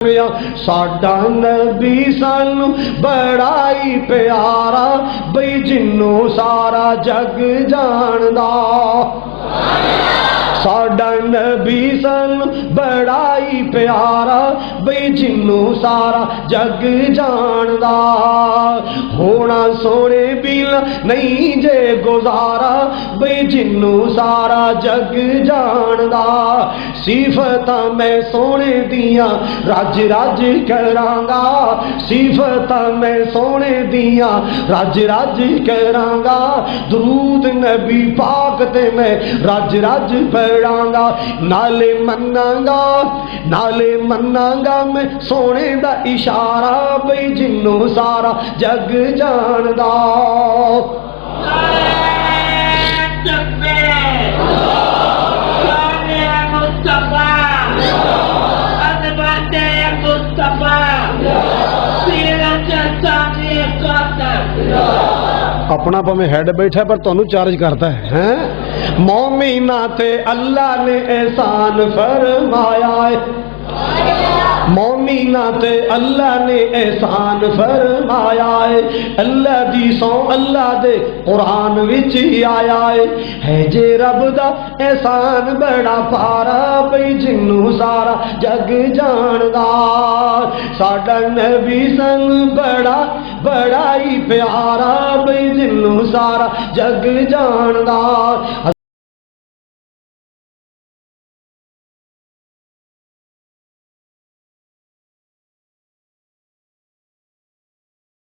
साडा नबी सानू बड़ा ही प्यारा बई जिन्नू सारा जग जानदा। साडा नबी सानू बड़ा ही प्यारा बई जिन्नू सारा जग जानदा। होना सोने बिना नहीं जे गुजारा बई जिन्नू सारा जग जानदा। सिफतां मैं सोने दियां रज रज करांगा, सिफतां मैं सोने दियां रज रज करांगा। दरूद नबी पाक ते मैं रज रज पढ़ांगा। नाले मन्नांगा मैं सोने दा इशारा बई जिन्नू सारा जग जानदा। अपना भावें हेड बैठा पर तुहानू चार्ज करता है। मोमिना ते अल्लाह ने एहसान फरमाया है, मोमिना ते अल्लाह ने एहसान फरमाया है। अल्लाह दी सौ अल्लाह दे कुरान विच ही आया है जे रब दा एहसान बड़ा पारा बई जिन्नू सारा जग जानदा। साडा नबी संग बड़ा ही प्यारा बई जिन्नू सारा जग जानदा।